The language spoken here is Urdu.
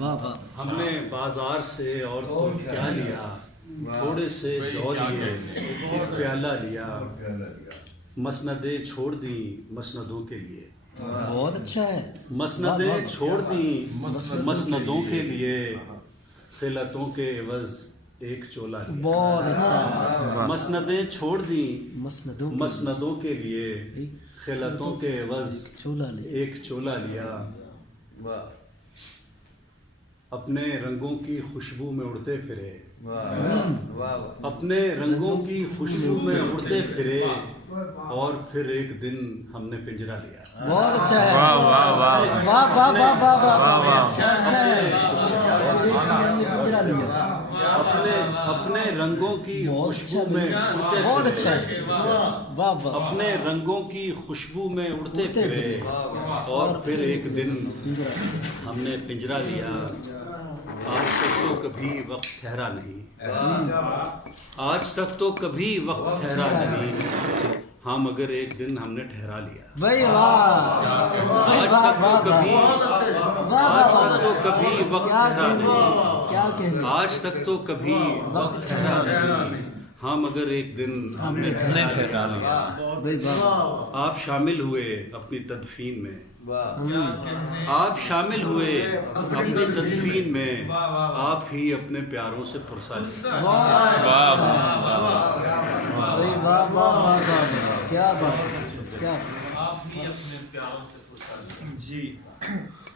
ہم نے بازار سے اور تم کیا لیا، تھوڑے سے جو لیے ایک پیالہ لیا، مسندیں چھوڑ دیں مسندوں کے لیے، بہت اچھا ہے. مسندیں چھوڑ دیں مسندوں کے لیے، خلعتوں کے عوض ایک چولا لیا. بہت اچھا. مسندیں چھوڑ دیں مسندوں مسندوں کے لیے، خلعتوں کے عوض چولا لے. ایک چولا لیا. اپنے رنگوں کی خوشبو میں اڑتے پھرے، اپنے رنگوں کی خوشبو میں اڑتے پھرے، اور پھر ایک دن ہم نے پنجرا لیا. بہت اچھا ہے. واہ واہ واہ واہ واہ واہ واہ. اچھا ہے. اپنے رنگوں کی خوشبو میں اڑتے بہت پھرے، اچھا ہے. واہ واہ. اپنے رنگوں کی خوشبو میں اڑتے پھرے، اور پھر ایک دن ہم نے پنجرا لیا. آج تک تو کبھی وقت ٹھہرا نہیں، آج تک تو کبھی وقت ٹھہرا نہیں، ہاں مگر ایک دن ہم نے ٹھہرا لیا. بھائی واہ. آج تک تو کبھی وقت ٹھہرا نہیں، کیا کہنا. آج تک تو کبھی وقت ٹھہرا نہیں، ہاں مگر ایک دن ہم نے ٹھہرا لیا. آپ شامل ہوئے اپنی تدفین میں، آپ شامل ہوئے اپنی تدفین میں، آپ ہی اپنے پیاروں سے پرسا لیں. کیا بات. کیا آپ ہی اپنے پیاروں سے پرسا لیں. جی